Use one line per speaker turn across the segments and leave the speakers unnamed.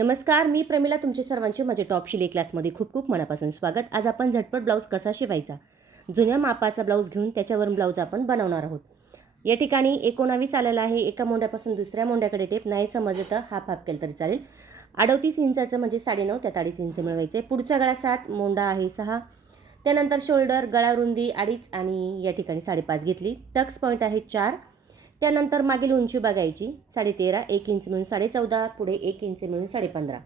नमस्कार मी प्रमिला तुमचे सर्वांचे माझे टॉप शिले क्लासमध्ये खूप खूप मनापासून स्वागत. आज आपण झटपट ब्लाऊज कसा शिवायचा? जुन्या मापाचा ब्लाऊज घेऊन त्याच्यावरून ब्लाऊज आपण बनवणार आहोत. या ठिकाणी एकोणावीस आलेला आहे. एका मोंड्यापासून दुसऱ्या मोंड्याकडे टेप नाही समजलं तर हाफ हाफ केलं तरी चालेल. अडतीस इंचाचं म्हणजे साडेनऊ त्यात अडीच इंच मिळवायचं. आहे पुढचा गळा सात मोंडा आहे सहा. त्यानंतर शोल्डर गळा रुंदी अडीच आणि या ठिकाणी साडेपाच घेतली. टक्स पॉईंट आहे चार. त्यानंतर मागील उंची बघायची. साडेतेरा एक इंच मिळून साडेचौदा पुढे एक इंच मिळून साडेपंधरा.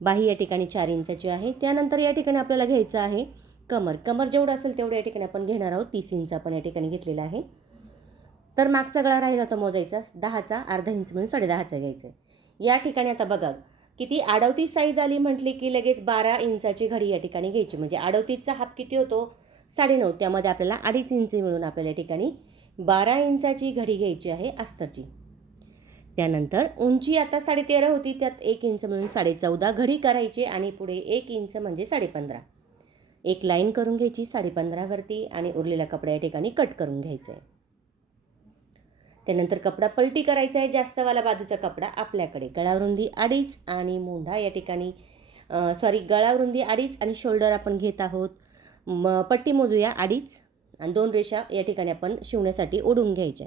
बाही या ठिकाणी चार इंचाची आहे. त्यानंतर या ठिकाणी आपल्याला घ्यायचं आहे कमर. कमर जेवढं असेल तेवढं या ठिकाणी आपण घेणार आहोत. तीस इंच आपण या ठिकाणी घेतलेला आहे. तर मागचा गळा राहिला होता मोजायचा. दहाचा अर्धा इंच मिळून साडेदहाचा घ्यायचा आहे. या ठिकाणी आता बघा किती अडवतीस साईज आली म्हटली की लगेच बारा इंचाची घडी या ठिकाणी घ्यायची. म्हणजे अडवतीसचा हाफ किती होतो? साडेनऊ. त्यामध्ये आपल्याला अडीच इंच मिळून आपल्याला या ठिकाणी बारा इंचाची घडी घ्यायची आहे अस्तरची. त्यानंतर उंची आता साडेतेरा होती त्यात एक इंच मिळून साडेचौदा घडी करायची आणि पुढे एक इंच म्हणजे साडेपंधरा. एक लाईन करून घ्यायची साडेपंधरावरती आणि उरलेला कपडा या ठिकाणी कट करून घ्यायचा आहे. त्यानंतर कपडा पलटी करायचा आहे जास्तवाला बाजूचा कपडा आपल्याकडे. गळावरुंदी अडीच आणि मोंढा या ठिकाणी सॉरी गळावरुंदी अडीच आणि शोल्डर आपण घेत आहोत. म पट्टी मोजूया अडीच. आणि दोन रेषा या ठिकाणी आपण शिवण्यासाठी ओढून घ्यायच्या.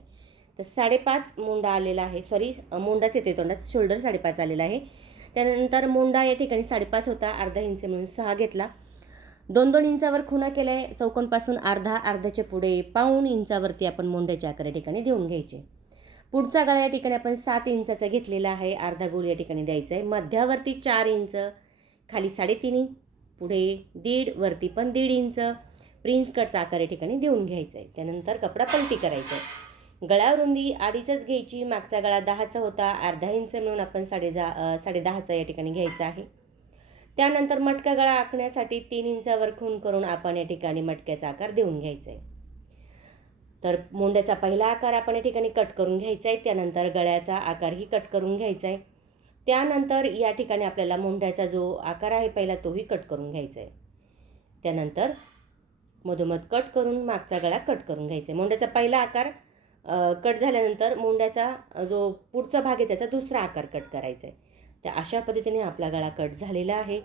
तर साडेपाच मोंडा आलेला आहे. सॉरी मोंडाच येते तोंडात. शोल्डर साडेपाच आलेला आहे. त्यानंतर मोंडा या ठिकाणी साडेपाच होता. अर्धा इंच म्हणून सहा घेतला. दोन दोन इंचावर खुणा केला आहे चौकोनपासून अर्धा अर्ध्याच्या पुढे पाऊण इंचावरती आपण मोंड्याच्या आकार ठिकाणी देऊन घ्यायचे. पुढचा गळा या ठिकाणी आपण सात इंचाचा घेतलेला आहे. अर्धा गोल या ठिकाणी द्यायचा आहे. मध्यावरती चार इंच खाली साडेतीन पुढे दीड वरती पण दीड इंच. प्रिन्स कटचा आकार या ठिकाणी देऊन घ्यायचा आहे त्यानंतर कपडा पलटी करायचा आहे गळारुंदी अडीचच घ्यायची मागचा गळा दहाचा होता अर्धा इंच मिळून आपण साडे जा साडे दहाचा या ठिकाणी घ्यायचा आहे. त्यानंतर मटका गळा आखण्यासाठी तीन इंचावर खून करून आपण या ठिकाणी मटक्याचा आकार देऊन घ्यायचा आहे तर मोंड्याचा पहिला आकार आपण या ठिकाणी कट करून घ्यायचा आहे त्यानंतर गळ्याचा आकारही कट करून घ्यायचा आहे त्यानंतर या ठिकाणी आपल्याला मोंढ्याचा जो आकार आहे पहिला तोही कट करून घ्यायचा आहे त्यानंतर मधोमध कट करून मागचा गळा कट करून घ्यायचा. आहे मोंड्याचा पहिला आकार कट झाल्यानंतर मोंड्याचा जो पुढचा भाग आहे त्याचा दुसरा आकार कट करायचा आहे तर अशा पद्धतीने आपला गळा कट झालेला आहे.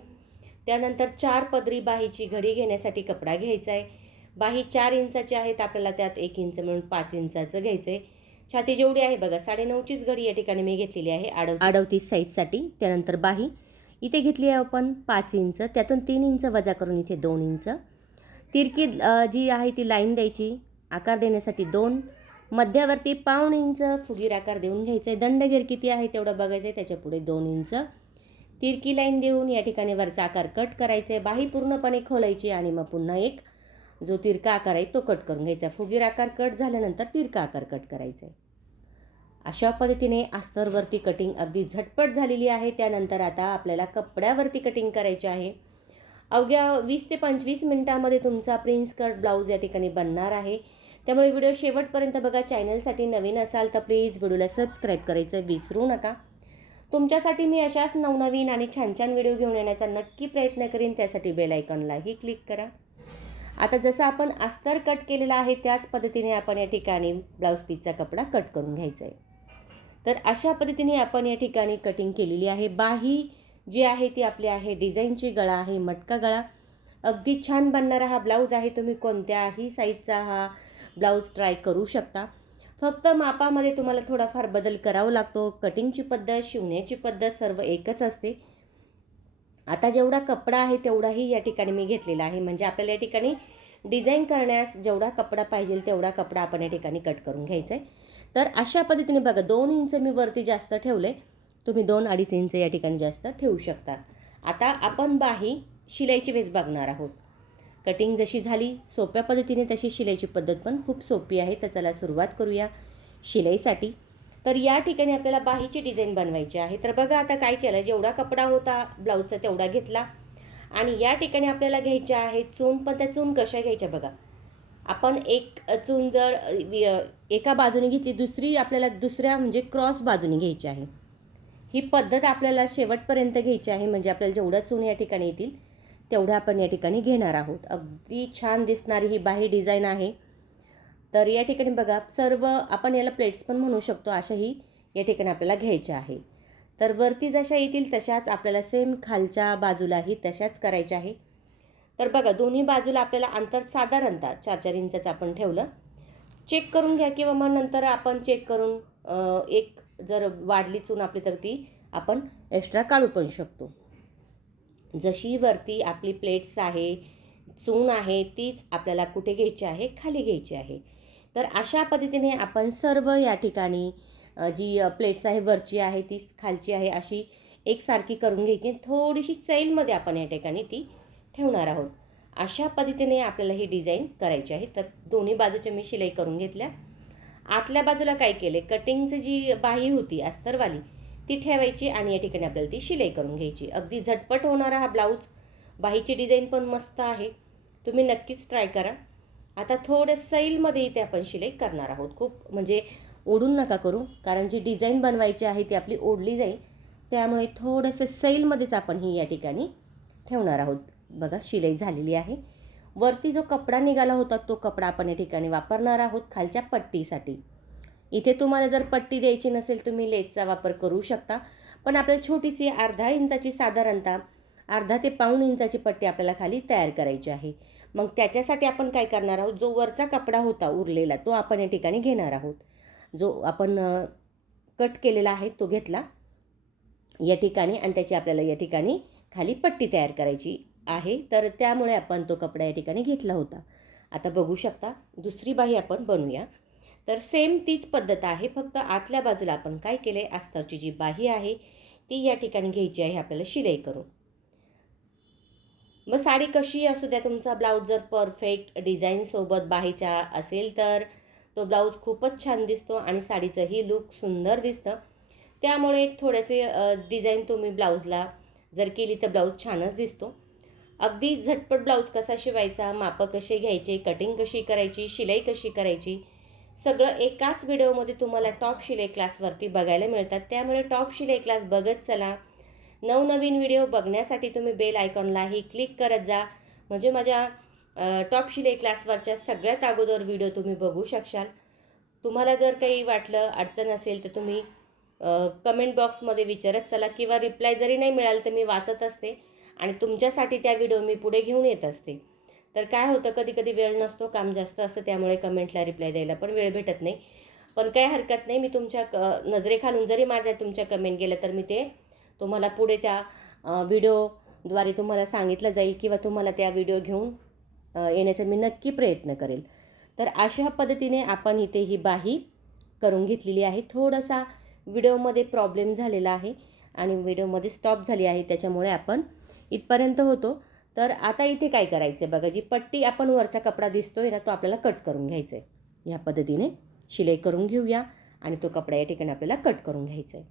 त्यानंतर चार पदरी बाहीची घडी घेण्यासाठी कपडा घ्यायचा आहे बाही चार इंचाची आहे तर आपल्याला त्यात एक इंच मिळून पाच इंचाचं घ्यायचं आहे छाती जेवढी आहे बघा साडेनऊचीच घडी या ठिकाणी मी घेतलेली आहे आडव अडवतीस साईजसाठी. त्यानंतर बाही इथे घेतली आहे आपण पाच इंच त्यातून तीन इंच वजा करून इथे दोन इंच. तिरकी जी आहे ती लाईन द्यायची आकार देण्यासाठी दोन. मध्यावरती पाऊण इंच फुगीर आकार देऊन घ्यायचा. आहे दंडगेर किती आहे तेवढं बघायचं आहे त्याच्यापुढे दोन इंच. तिरकी लाईन देऊन या ठिकाणी वरचा आकार कट करायचा. आहे बाही पूर्णपणे खोलायची आणि मग पुन्हा एक जो तिरका आकार आहे तो कट करून घ्यायचा. फुगीर आकार कट झाल्यानंतर तिरका आकार कट करायचा आहे अशा पद्धतीने अस्तरवरती कटिंग अगदी झटपट झालेली आहे. त्यानंतर आता आपल्याला कपड्यावरती कटिंग करायची आहे. अवघ्या वीस ते पंचवीस मिनटामध्ये तुमचा प्रिन्स कट ब्लाऊज या ठिकाणी बनणार आहे. त्यामुळे व्हिडिओ शेवटपर्यंत बघा. चॅनलसाठी नवीन असाल तर प्लीज व्हिडिओला सबस्क्राईब करायचं विसरू नका. तुमच्यासाठी मी अशाच नवनवीन आणि छान छान व्हिडिओ घेऊन येण्याचा नक्की प्रयत्न करीन. त्यासाठी बेल आयकॉनलाही क्लिक करा. आता जसं आपण अस्तर कट केलेला आहे त्याच पद्धतीने आपण या ठिकाणी ब्लाऊज पीसचा कपडा कट करून घ्यायचा आहे. तर अशा पद्धतीने आपण या ठिकाणी कटिंग केलेली आहे. बाही जी आहे ती आपली आहे डिझाईनची गळा आहे मटका गळा. अगदी छान बनणारा हा ब्लाऊज आहे तुम्ही कोणत्याही साईजचा हा ब्लाऊज ट्राय करू शकता. फक्त मापामध्ये तुम्हाला थोडाफार बदल करावा लागतो. कटिंगची पद्धत शिवण्याची पद्धत सर्व एकच असते. आता जेवढा कपडा आहे तेवढाही या ठिकाणी मी घेतलेला आहे. म्हणजे आपल्याला या ठिकाणी डिझाईन करण्यास जेवढा कपडा पाहिजे तेवढा कपडा आपण या ठिकाणी कट करून घ्यायचा आहे तर अशा पद्धतीने बघा दोन इंच मी वरती जास्त ठेवले तुम्ही दोन अडीच इंच या ठिकाणी जास्त ठेवू शकता. आता आपण बाही शिलाईची वेस बघणार आहोत. कटिंग जशी झाली सोप्या पद्धतीने तशी शिलाईची पद्धत पण खूप सोपी आहे. तर चला सुरुवात करूया शिलाईसाठी. तर या ठिकाणी आपल्याला बाहीची डिझाईन बनवायची आहे. तर बघा आता काय केलं जेवढा कपडा होता ब्लाऊजचा तेवढा घेतला. आणि या ठिकाणी आपल्याला घ्यायच्या आहे चून पण त्या चून कशा घ्यायच्या बघा. आपण एक चून जर एका बाजूने घेतली दुसरी आपल्याला दुसऱ्या म्हणजे क्रॉस बाजूने घ्यायची आहे. ही पद्धत आपल्याला शेवटपर्यंत घ्यायची आहे म्हणजे आपल्याला जेवढ्या चून या ठिकाणी येतील तेवढ्या आपण या ठिकाणी घेणार आहोत. अगदी छान दिसणारी ही बाही डिझाईन आहे. तर या ठिकाणी बघा सर्व आपण याला प्लेट्स पण म्हणू शकतो अशाही या ठिकाणी आपल्याला घ्यायच्या आहे. तर वरती जशा येतील तशाच आपल्याला सेम खालच्या बाजूलाही तशाच करायच्या आहे. तर बघा दोन्ही बाजूला आपल्याला अंतर साधारणतः चार चार इंचाचं आपण ठेवलं. चेक करून घ्या किंवा मग नंतर आपण चेक करून एक जर वाढली चून आपली तर ती आपण एक्स्ट्रा काढू पण शकतो. जशी वरती आपली प्लेट्स आहे चून आहे तीच आपल्याला कुठे घ्यायची आहे? खाली घ्यायची आहे. तर अशा पद्धतीने आपण सर्व या ठिकाणी जी प्लेट्स आहे वरची आहे तीच खालची आहे अशी एकसारखी करून घ्यायची थोडीशी सैलमध्ये आपण या ठिकाणी ती ठेवणार आहोत. अशा पद्धतीने आपल्याला ही डिझाईन करायची आहे. तर दोन्ही बाजूच्या मी शिलाई करून घेतल्या. आतल्या बाजूला काय केले? कटिंगची जी बाही होती अस्तरवाली ती ठेवायची आणि या ठिकाणी आपल्याला ती शिलाई करून घ्यायची. अगदी झटपट होणारा हा ब्लाऊज. बाहीची डिझाईन पण मस्त आहे. तुम्ही नक्कीच ट्राय करा. आता थोडं सैलमध्ये इथे आपण शिलाई करणार आहोत. खूप म्हणजे ओढून नका करू. कारण जी डिझाईन बनवायची आहे ती आपली ओढली जाईल. त्यामुळे थोडंसं सैलमध्येच आपण ही या ठिकाणी ठेवणार आहोत. बघा शिलाई झालेली आहे. वरती जो कपडा निघाला होता तो कपडा आपण या ठिकाणी वापरणार आहोत खालच्या पट्टीसाठी. इथे तुम्हाला जर पट्टी द्यायची नसेल तुम्ही लेसचा वापर करू शकता. पण आपल्याला छोटीशी अर्धा इंचाची साधारणतः अर्धा ते पाऊण इंचाची पट्टी आपल्याला खाली तयार करायची आहे. मग त्याच्यासाठी आपण काय करणार आहोत? जो वरचा कपडा होता उरलेला तो आपण या ठिकाणी घेणार आहोत. जो आपण कट केलेला आहे तो घेतला. या ठिकाणी आणि त्याची आपल्याला या ठिकाणी खाली पट्टी तयार करायची आहे तर त्यामुळे आपण तो कपडा या ठिकाणी घेतला होता. आता बघू शकता दुसरी बाही आपण बनवूया. तर सेम तीच पद्धत आहे फक्त आतल्या बाजूला आपण काय केलं आहे अस्तरची जी बाही आहे ती या ठिकाणी घ्यायची आहे आपल्याला शिलाई करून. मग साडी कशी असू द्या तुमचा ब्लाऊज जर परफेक्ट डिझाईनसोबत बाहीच्या असेल तर तो ब्लाऊज खूपच छान दिसतो आणि साडीचंही लुक सुंदर दिसतं. त्यामुळे एक थोडेसे डिझाईन तुम्ही ब्लाऊजला जर केली तर ब्लाऊज छानच दिसतो. अगदी झटपट ब्लाऊज कसा शिवायचा मापं कसे घ्यायचे कटिंग कशी करायची शिलाई कशी करायची सगळं एकाच व्हिडिओमध्ये तुम्हाला टॉप शिलाई क्लासवरती बघायला मिळतात. त्यामुळे टॉप शिलाई क्लास बघत चला. नवनवीन व्हिडिओ बघण्यासाठी तुम्ही बेल आयकॉनलाही क्लिक करत जा. म्हणजे माझ्या टॉप शिलाई क्लासवरच्या सगळ्यात अगोदर व्हिडिओ तुम्ही बघू शकशाल. तुम्हाला जर काही वाटलं अडचण असेल तर तुम्ही कमेंट बॉक्समध्ये विचारत चला किंवा रिप्लाय जरी नाही मिळाल तर मी वाचत असते. आणि तुमच्यासाठी त्या व्हिडिओ मी पुढे घेऊन येत असते. तर काय होतं कधी कधी वेळ नसतो काम जास्त असतं त्यामुळे कमेंटला रिप्लाय द्यायला पण वेळ भेटत नाही. पण काही हरकत नाही मी तुमच्या क नजरेखालून जरी माझ्या तुमच्या कमेंट गेल्या तर मी ते तुम्हाला पुढे त्या व्हिडिओद्वारे तुम्हाला सांगितलं जाईल किंवा तुम्हाला त्या व्हिडिओ घेऊन येण्याचा मी नक्की प्रयत्न करेल. तर अशा पद्धतीने आपण इथे ही बाही करून घेतलेली आहे. थोडासा व्हिडिओमध्ये प्रॉब्लेम झालेला आहे आणि व्हिडिओमध्ये स्टॉप झाली आहे त्याच्यामुळे आपण इथपर्यंत होतो. तर आता इथे काय करायचं आहे बघा जी पट्टी आपण वरचा कपडा दिसतोय ना तो आपल्याला कट करून घ्यायचा आहे या पद्धतीने शिलाई करून घेऊया आणि तो कपडा या ठिकाणी आपल्याला कट करून घ्यायचा आहे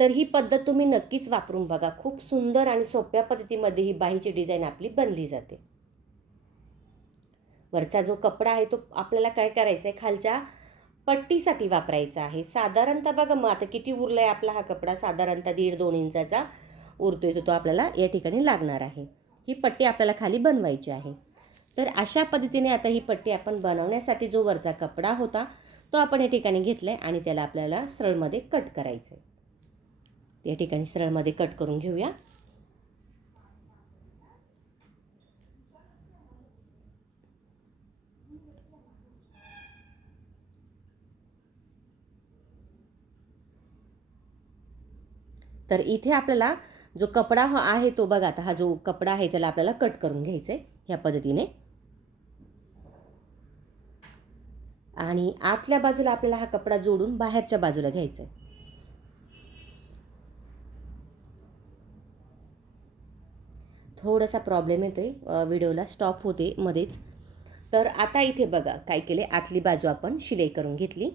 तर ही पद्धत तुम्ही नक्कीच वापरून बघा. खूप सुंदर आणि सोप्या पद्धतीमध्ये ही बाहीची डिझाईन आपली बनली जाते. वरचा जो कपडा आहे तो आपल्याला काय करायचा आहे खालच्या पट्टीसाठी वापरायचा आहे. साधारणतः बघा मग आता किती उरला आहे आपला हा कपडा? साधारणतः दीड दोन इंचाचा. उरतोय तो तो आपल्याला या ठिकाणी लागणार आहे. ही पट्टी आपल्याला खाली बनवायची आहे. तर अशा पद्धतीने आता ही पट्टी आपण बनवण्यासाठी जो वरचा कपडा होता तो आपण या ठिकाणी घेतला आहे आणि त्याला आपल्याला सरळमध्ये कट करायचं आहे या ठिकाणी सरळमध्ये कट करून घेऊया. तर इथे आपल्याला जो कपडा हा आहे तो बघा आता हा जो कपडा आहे त्याला आपल्याला कट करून घ्यायचा आहे ह्या पद्धतीने. आणि आतल्या बाजूला आपल्याला हा कपडा जोडून बाहेरच्या बाजूला घ्यायचा आहे थोडासा प्रॉब्लेम येतो आहे व्हिडिओला स्टॉप होते मध्येच. तर आता इथे बघा काय केले आतली बाजू आपण शिलाई करून घेतली.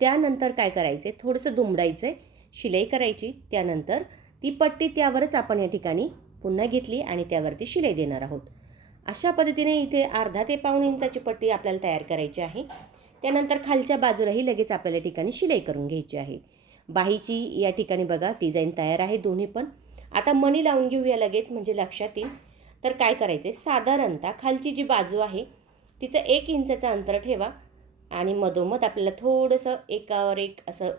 त्यानंतर काय करायचं आहे थोडंसं दुमडायचं आहे शिलाई करायची त्यानंतर ती पट्टी त्यावरच आपण या ठिकाणी पुन्हा घेतली आणि त्यावरती शिलाई देणार आहोत. अशा पद्धतीने इथे अर्धा ते पाऊण इंचाची पट्टी आपल्याला तयार करायची आहे. त्यानंतर खालच्या बाजूलाही लगेच आपल्याला ठिकाणी शिलाई करून घ्यायची आहे. बाहीची या ठिकाणी बघा डिझाईन तयार आहे दोन्ही पण. आता मणी लावून घेऊया लगेच म्हणजे लक्षात येईल. तर काय करायचं आहे साधारणतः खालची जी बाजू आहे तिचं एक इंचाचं अंतर ठेवा आणि मधोमध आपल्याला थोडंसं एकावर एक असं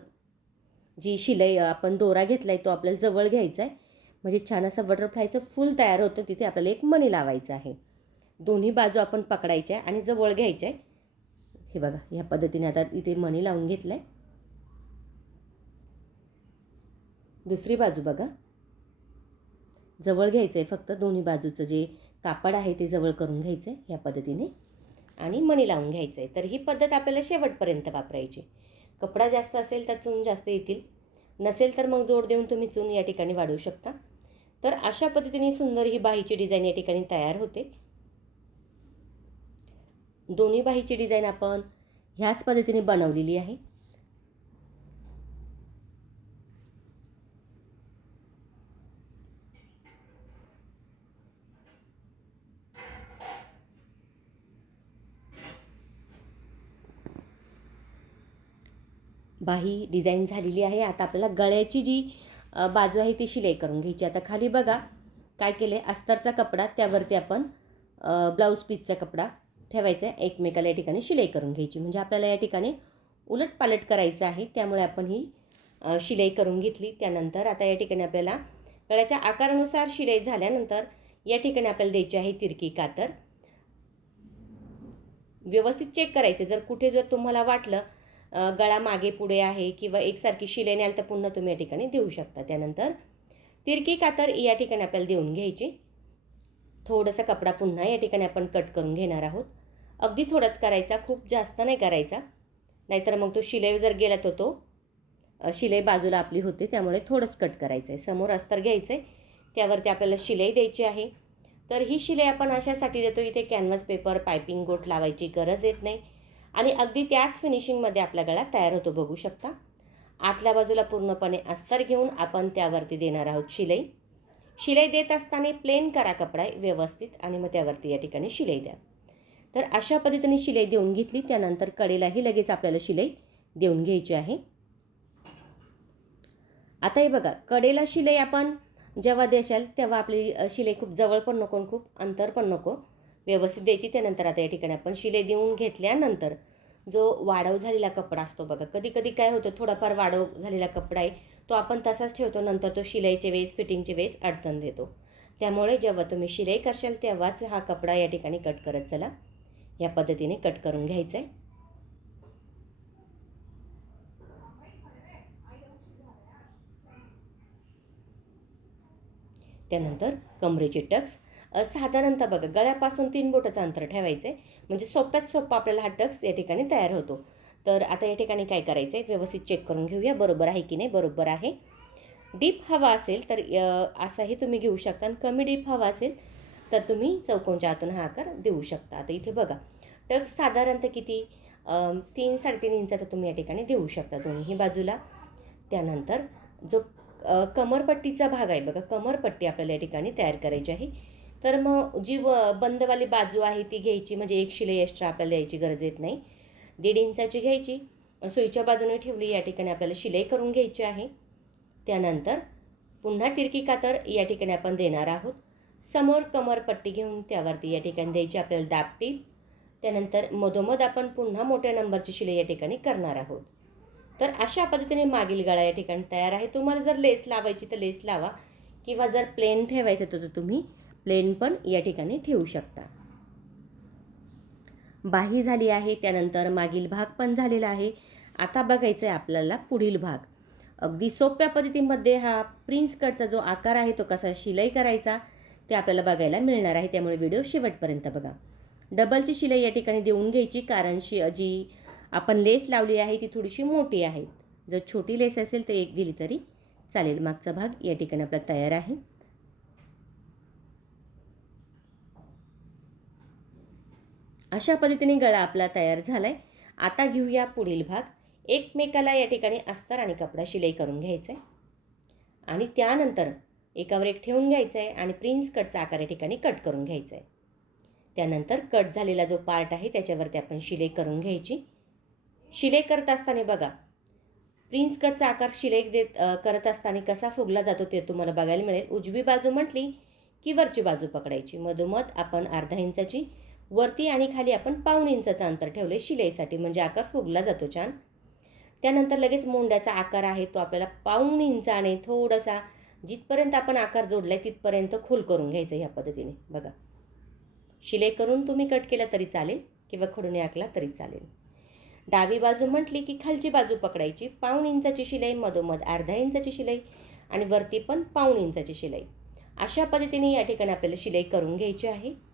जी शिलाई आपण दोरा घेतला आहे तो आपल्याला जवळ घ्यायचा आहे. म्हणजे छान असं बटरफ्लायचं फूल तयार होतं तिथे आपल्याला एक मणी लावायचं आहे. दोन्ही बाजू आपण पकडायच्या आणि जवळ घ्यायच्या आहे. हे बघा ह्या पद्धतीने आता इथे मणी लावून घेतलं आहे दुसरी बाजू बघा. जवळ घ्यायचं आहे फक्त दोन्ही बाजूचं जे कापड आहे ते जवळ करून घ्यायचं आहे ह्या पद्धतीने. आणि मणी लावून घ्यायचं आहे तर ही पद्धत आपल्याला शेवटपर्यंत वापरायची कपडा जास्त असेल तर चून जास्त येतील. नसेल तर मग जोड देऊन तुम्ही चून या ठिकाणी वाढवू शकता. तर अशा पद्धतीने सुंदर ही बाहीची डिझाईन या ठिकाणी तयार होते. दोन्ही बाहीची डिझाईन आपण ह्याच पद्धतीने बनवलेली आहे. बाही डिझाईन झालेली आहे. आता आपल्याला गळ्याची जी बाजू आहे ती शिलाई करून घ्यायची. आता खाली बघा काय केलं आहे अस्तरचा कपडा त्यावरती आपण ब्लाऊज पीसचा कपडा ठेवायचा आहे. एकमेकाला या ठिकाणी शिलाई करून घ्यायची. म्हणजे आपल्याला या ठिकाणी उलट पालट करायचं आहे. त्यामुळे आपण ही शिलाई करून घेतली. त्यानंतर आता या ठिकाणी आपल्याला गळ्याच्या आकारानुसार शिलाई झाल्यानंतर या ठिकाणी आपल्याला द्यायची आहे तिरकी कातर. व्यवस्थित चेक करायचे. जर कुठे जर तुम्हाला वाटलं गळा मागे पुढे आहे किंवा एकसारखी शिले न्याल तर पुन्हा तुम्ही या ठिकाणी देऊ शकता त्यानंतर. तिरकी कातर या ठिकाणी आपल्याला देऊन घ्यायची. थोडासा कपडा पुन्हा या ठिकाणी आपण कट करून घेणार आहोत. अगदी थोडाच करायचा खूप जास्त नाही करायचा. नाहीतर मग तो शिलाई जर गेला तर तो शिलाई बाजूला आपली होते त्यामुळे थोडंच कट करायचं आहे समोर अस्तर घ्यायचं आहे त्यावरती आपल्याला शिलाई द्यायची आहे. तर ही शिलाई आपण अशासाठी देतो इथे कॅनव्हास पेपर पायपिंग गोट लावायची गरज येत नाही. आणि अगदी त्याच फिनिशिंगमध्ये आपला गळा तयार होतो बघू शकता. आतल्या बाजूला पूर्णपणे अस्तर घेऊन आपण त्यावरती देणार आहोत शिलाई. शिलाई देत असताना प्लेन करा कपडा व्यवस्थित आणि मग त्यावरती या ठिकाणी शिलाई द्या. तर अशा पद्धतीने शिलाई देऊन घेतली त्यानंतर कडेलाही लगेच आपल्याला शिलाई देऊन घ्यायची आहे. आता हे बघा कडेला शिलाई आपण जेव्हा देशाल तेव्हा आपली शिलाई खूप जवळ पण नको आणि खूप अंतर पण नको. व्यवस्थित द्यायची त्यानंतर आता या ठिकाणी आपण शिले देऊन घेतल्यानंतर जो वाढव झालेला कपडा असतो बघा कधी कधी काय होतं थोडाफार वाढव झालेला कपडा आहे तो आपण तसाच ठेवतो नंतर तो शिलाईचे वेळेस फिटिंगचे वेळेस अडचण देतो. त्यामुळे जेव्हा तुम्ही शिलाई करशाल तेव्हाच हा कपडा या ठिकाणी कट करत चला. या पद्धतीने कट करून घ्यायचं आहे त्यानंतर कमरेचे टक्स साधारणतः बघा गळ्यापासून तीन बोटाचं अंतर ठेवायचं आहे म्हणजे सोप्यात सोपा आपल्याला हा टक्स या ठिकाणी तयार होतो. तर आता या ठिकाणी काय करायचं आहे व्यवस्थित चेक करून घेऊया. बरोबर आहे की नाही? बरोबर आहे. डीप हवा असेल तर असाही तुम्ही घेऊ शकता. आणि कमी डीप हवा असेल तर तुम्ही चौकोनच्या आतून हा आकार देऊ शकता. आता इथे बघा टक्स साधारणतः किती? तीन साडेतीन इंचाचा तुम्ही या ठिकाणी देऊ शकता दोन्ही बाजूला. त्यानंतर जो कमरपट्टीचा भाग आहे बघा कमरपट्टी आपल्याला या ठिकाणी तयार करायची आहे. तर मग जी व बंदवाली बाजू आहे ती घ्यायची म्हणजे एक शिलाई एक्स्ट्रा आपल्याला द्यायची गरज येत नाही. दीड इंचाची घ्यायची. सुईच्या बाजूने ठेवली या ठिकाणी आपल्याला शिलाई करून घ्यायची आहे. त्यानंतर पुन्हा तिरकी कातर या ठिकाणी आपण देणार आहोत. समोर कमरपट्टी घेऊन त्यावरती या ठिकाणी द्यायची आपल्याला दापटी त्यानंतर मधोमध आपण पुन्हा मोठ्या नंबरची शिलाई या ठिकाणी करणार आहोत. तर अशा पद्धतीने मागील गळा या ठिकाणी तयार आहे. तुम्हाला जर लेस लावायची तर लेस लावा किंवा जर प्लेन ठेवायचं तर तुम्ही प्लेन पण या ठिकाणी ठेवू शकता. बाही झाली आहे त्यानंतर मागील भाग पण झालेला आहे. आता बघायचं आहे आपल्याला पुढील भाग. अगदी सोप्या पद्धतीमध्ये हा प्रिन्स कटचा जो आकार आहे तो कसा शिलाई करायचा ते आपल्याला बघायला मिळणार आहे. त्यामुळे व्हिडिओ शेवटपर्यंत बघा. डबलची शिलाई या ठिकाणी देऊन घ्यायची कारण शि जी आपण लेस लावली आहे ती थोडीशी मोठी आहे. जर छोटी लेस असेल तर एक दिली तरी चालेल. मागचा भाग या ठिकाणी आपला तयार आहे. अशा पद्धतीने गळा आपला तयार झाला आहे आता घेऊया पुढील भाग. एकमेकाला या ठिकाणी अस्तर आणि कपडा शिलाई करून घ्यायचा आहे आणि त्यानंतर एकावर एक ठेवून घ्यायचं आहे आणि प्रिन्स कटचा आकार या ठिकाणी कट करून घ्यायचा आहे त्यानंतर कट झालेला जो पार्ट आहे त्याच्यावरती आपण शिलाई करून घ्यायची. शिलाई करत असताना बघा प्रिन्स कटचा आकार शिलाई देत करत असताना कसा फुगला जातो ते तुम्हाला बघायला मिळेल. उजवी बाजू म्हटली की वरची बाजू पकडायची. मधोमध आपण अर्धा इंचाची वरती आणि खाली आपण पाऊण इंचाचं अंतर ठेवलं आहे शिलाईसाठी म्हणजे आकार फुगला जातो छान. त्यानंतर लगेच मोंड्याचा आकार आहे तो आपल्याला पाऊण इंचाने थोडासा जिथपर्यंत आपण आकार जोडला आहे तिथपर्यंत खोल करून घ्यायचं ह्या पद्धतीने. बघा. शिलाई करून तुम्ही कट केला तरी चालेल किंवा खडूने आखला तरी चालेल. डावी बाजू म्हटली की खालची बाजू पकडायची. पाऊण इंचाची शिलाई मधोमध अर्धा इंचाची शिलाई आणि वरती पण पाऊण इंचाची शिलाई. अशा पद्धतीने या ठिकाणी आपल्याला शिलाई करून घ्यायची आहे.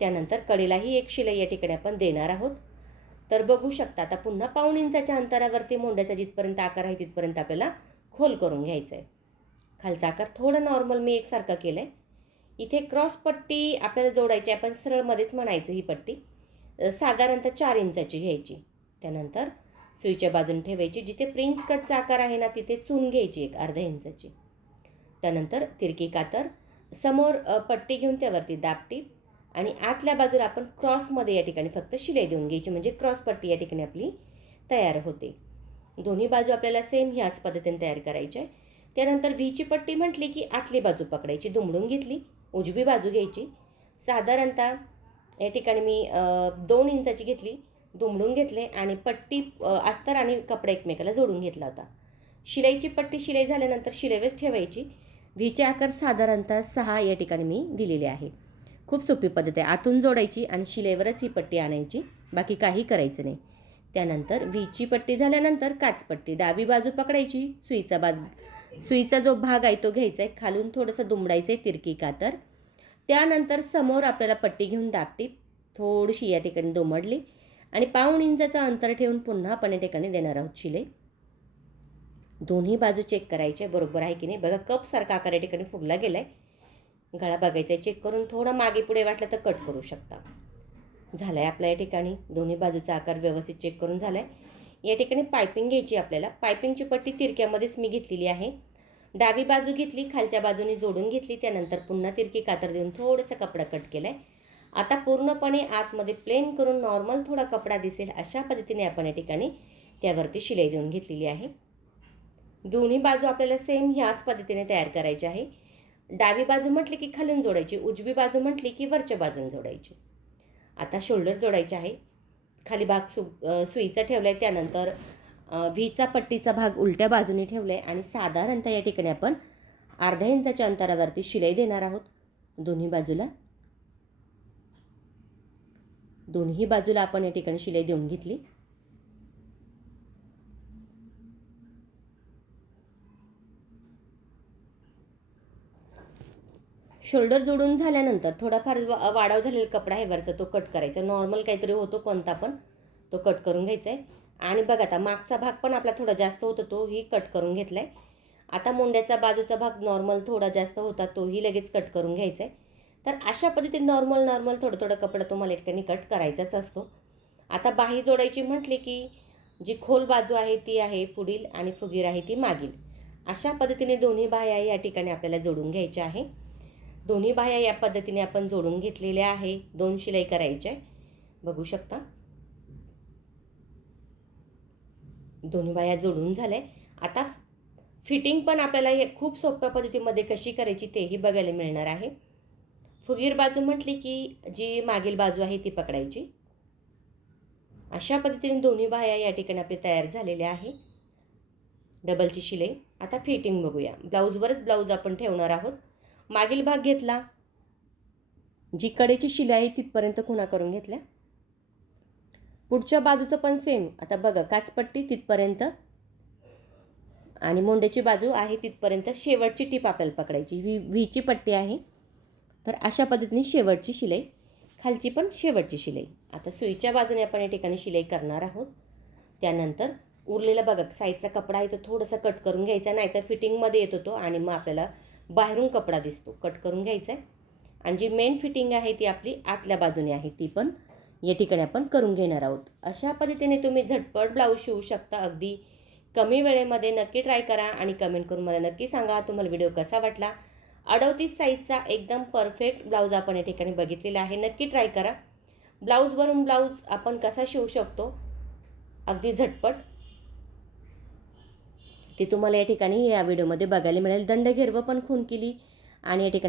त्यानंतर कडेलाही एक शिलाई या ठिकाणी आपण देणार आहोत. तर बघू शकता आता पुन्हा पाऊण इंचाच्या अंतरावरती मोंड्याचा जिथपर्यंत आकार आहे तिथपर्यंत आपल्याला खोल करून घ्यायचा आहे खालचा आकार थोडं नॉर्मल मी एकसारखा केलं आहे इथे क्रॉस पट्टी आपल्याला जोडायची आहे आपण सरळमध्येच म्हणायचं ही पट्टी. साधारणतः चार इंचाची घ्यायची. त्यानंतर सुईच्या बाजून ठेवायची जिथे प्रिन्स कटचा आकार आहे ना तिथे चून घ्यायची एक अर्धा इंचाची. त्यानंतर तिरकी कातर समोर पट्टी घेऊन त्यावरती दापटी आणि आतल्या बाजूला आपण क्रॉसमध्ये या ठिकाणी फक्त शिलाई देऊन घ्यायची म्हणजे क्रॉस पट्टी या ठिकाणी आपली तयार होते. दोन्ही बाजू आपल्याला सेम ह्याच पद्धतीने तयार करायची. आहे त्यानंतर व्हीची पट्टी म्हटली की आतली बाजू पकडायची दुमडून घेतली उजवी बाजू घ्यायची. साधारणतः या ठिकाणी मी दोन इंचाची घेतली दुमडून घेतले आणि पट्टी अस्तर आणि कपडा एकमेकाला जोडून घेतला होता. शिलाईची पट्टी शिलाई झाल्यानंतर शिलाईवेच ठेवायची. व्हीचे आकार साधारणतः सहा या ठिकाणी मी दिलेले आहे. खूप सोपी पद्धत आहे. आतून जोडायची आणि शिलेवरच ही पट्टी आणायची. बाकी काही करायचं नाही. त्यानंतर वीजची पट्टी झाल्यानंतर काचपट्टी. डावी बाजू पकडायची. सुईचा बाज सुईचा जो भाग आहे तो घ्यायचा आहे. खालून थोडंसं दुमडायचं आहे तिरकी कातर. त्यानंतर समोर आपल्याला पट्टी घेऊन दापटी थोडीशी या ठिकाणी दुमडली. आणि पाऊण इंचाचं अंतर ठेवून पुन्हा आपण या ठिकाणी देणार आहोत शिले. दोन्ही बाजू चेक करायचे. बरोबर आहे की नाही? बघा कपसारखा आकार या ठिकाणी फुगला गेला आहे गळा बघायचा आहे चेक करून थोडं मागे पुढे वाटलं तर कट करू शकता. झालं आहे आपल्या या ठिकाणी. दोन्ही बाजूचा आकार व्यवस्थित चेक करून झाला आहे या ठिकाणी पायपिंग घ्यायची आपल्याला. पायपिंगची पट्टी तिरक्यामध्येच मी घेतलेली आहे. डावी बाजू घेतली खालच्या बाजूने जोडून घेतली त्यानंतर पुन्हा तिरकी कातर देऊन थोडंसं कपडा कट केला आहे आता पूर्णपणे आतमध्ये प्लेन करून नॉर्मल थोडा कपडा दिसेल अशा पद्धतीने आपण या ठिकाणी त्यावरती शिलाई देऊन घेतलेली आहे. दोन्ही बाजू आपल्याला सेम ह्याच पद्धतीने तयार करायची आहे. डावी बाजू म्हटली की खालून जोडायची उजवी बाजू म्हटली की वरच्या बाजून जोडायची. आता शोल्डर जोडायचे आहे. खाली भाग सु सुईचा ठेवला आहे त्यानंतर व्हीचा पट्टीचा भाग उलट्या बाजूने ठेवला आहे आणि साधारणतः या ठिकाणी आपण अर्ध्या इंचाच्या अंतरावरती शिलाई देणार आहोत. दोन्ही बाजूला. दोन्ही बाजूला आपण या ठिकाणी शिलाई देऊन घेतली. शोल्डर जोडून झाल्यानंतर थोडाफार वा- वाढाव झालेला कपडा आहे वरचा तो कट करायचा. नॉर्मल काहीतरी होतो कोणता पण तो कट करून घ्यायचा आहे आणि बघा आता मागचा भाग पण आपला थोडा जास्त होतो तोही कट करून घेतला आहे आता मोंड्याचा बाजूचा भाग नॉर्मल थोडा जास्त होता तोही लगेच कट करून घ्यायचा आहे तर अशा पद्धतीने नॉर्मल नॉर्मल थोडं थोडं कपडा तुम्हाला ठिकाणी कट करायचाच असतो. आता बाही जोडायची म्हटली की जी खोल बाजू आहे ती आहे पुढील आणि फुगीर आहे ती मागील. अशा पद्धतीने दोन्ही बाह्या या ठिकाणी आपल्याला जोडून घ्यायच्या आहे. दोन्ही बाह्या या पद्धतीने आपण जोडून घेतलेल्या आहे. दोन शिलाई करायच्या आहे बघू शकता. दोन्ही बाह्या जोडून झाल्या. आता फिटिंग पण आपल्याला हे खूप सोप्या पद्धतीमध्ये कशी करायची तेही बघायला मिळणार आहे. फुगीर बाजू म्हटली की जी मागील बाजू आहे ती पकडायची. अशा पद्धतीने दोन्ही बाह्या या ठिकाणी आपली तयार झालेल्या आहे. डबलची शिलाई. आता फिटिंग बघूया. ब्लाऊजवरच ब्लाऊज आपण ठेवणार आहोत. मागील भाग घेतला. जी कडेची शिलाई आहे तिथपर्यंत खुणा करून घेतल्या. पुढच्या बाजूचं पण सेम आता बघा काचपट्टी तिथपर्यंत. आणि मोंड्याची बाजू आहे तिथपर्यंत. शेवटची टीप आपल्याला पकडायची. व्ही व्हीची पट्टी आहे. तर अशा पद्धतीने शेवटची शिलाई. खालची पण शेवटची शिलाई. आता सुईच्या बाजूने आपण या ठिकाणी शिलाई करणार आहोत. त्यानंतर उरलेला बघा साईडचा कपडा आहे तो थोडासा कट करून घ्यायचा नाही तर फिटिंगमध्ये येत होतो आणि मग आपल्याला बाहेरून कपडा दिसतो. कट करून घ्यायचा आहे आणि जी मेन फिटिंग आहे ती आपली आतल्या बाजूने आहे. ती पण या ठिकाणी आपण करून घेणार आहोत. अशा पद्धतीने तुम्ही झटपट ब्लाऊज शिवू शकता. अगदी कमी वेळेमध्ये नक्की ट्राय करा आणि कमेंट करून मला नक्की सांगा तुम्हाला व्हिडिओ कसा वाटला. अडवतीस साईजचा एकदम परफेक्ट ब्लाऊज आपण या ठिकाणी बघितलेला आहे. नक्की ट्राय करा. ब्लाऊजवरून ब्लाऊज आपण कसा शिवू शकतो? अगदी झटपट. ते तुम्हाला या ठिकाणी या व्हिडिओमध्ये बघायला मिळेल. दंड पण खून केली आणि या ठिकाणी